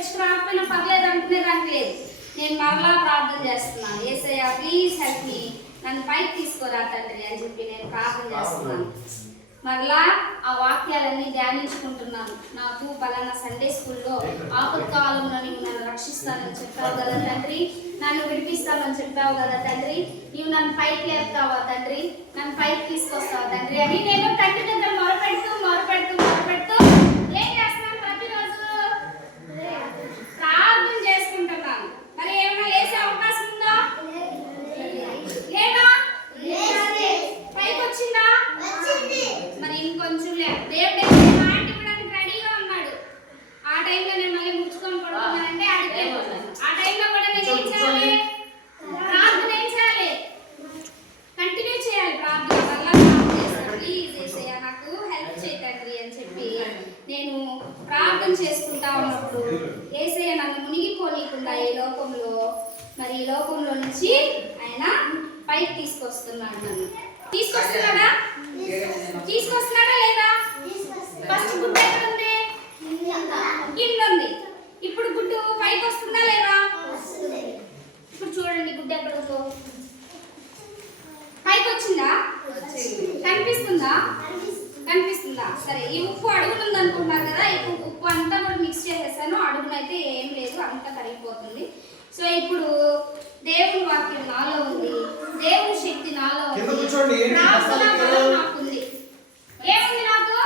చర్చికి రాకపోయినా పర్లేదు అనుకునే దానికి లేదు. నేను మరలా ప్రార్థన చేస్తున్నాను, యేసయ్య ప్లీజ్ హెల్ప్ మీ, నన్ను పైకి తీసుకోరా తండ్రి అని చెప్పి నేను ప్రార్థన చేస్తున్నాను. మరలా ఆ వాక్యాలన్నీ ధ్యానించుకుంటున్నాను. నాకు పలానా సండే స్కూల్లో ఆపత్కాలంలో నీవు నన్ను రక్షిస్తానని చెప్పావు కదా తండ్రి, నన్ను విడిపిస్తానని చెప్పావు కదా తండ్రి, నీవు నన్ను పైకి లేపుతావా తండ్రి, నన్ను పైకి తీసుకొస్తావా తండ్రి అని నేను తండ్రి దగ్గర మొరపెడుతూ ఏం చేస్తున్నాను, ప్రతిరోజు ప్రార్థన చేసుకుంటున్నాను. మరి ఏమైనా లేసే అవకాశం ఉందా? లేదా? పైకి వచ్చిందా? మరి ఇంకొంచెం దేవుడు మాట ఇవ్వడానికి రెడీగా ఉన్నాడు. ఆ టైంలో నేను మళ్ళీ ముచ్చుకొని పడుకున్నానంటే ఆడికే ఆ టైంలో కూడా నేను ఏం చేయాలి? ప్రార్థన ఏం చేయాలి? కంటిన్యూ చేయాలి ప్రార్థన. ప్లీజ్ యేసయ్య నాకు హెల్ప్ చేయతండి అని చెప్పి నేను ప్రార్థన చేసుకుంటా ఉన్నప్పుడు యేసయ్య నన్ను మునిగిపోనీయకుండా ఈ లోకంలో, మరి ఈ లోకంలో నుంచి ఆయన పైకి తీసుకొస్తున్నాడు. నన్ను తీసుకొస్తున్నాడా లేదా? ఫస్ట్ గుడ్డు ఎక్కడ ఉంది? కింద ఉంది. ఇప్పుడు గుడ్డు పైకి వస్తుందా లేదా? ఇప్పుడు చూడండి గుడ్డు ఎక్కడ ఉందో. పైకి వచ్చిందా? కనిపిస్తుందా? సరే, ఈ ఉప్పు అడుగులు ఉంది అనుకున్నారు కదా, ఈ ఉప్పు అంతా కూడా మిక్స్ చేసేసాను. అడుగునైతే ఏం లేదు, అంతా కరిగిపోతుంది. సో ఇప్పుడు దేవుని వాక్యం నాలో ఉంది, దేవుని శక్తి నాలో ఉంది, ప్రార్థన బలం నాకుంది. ఏముంది నాకు?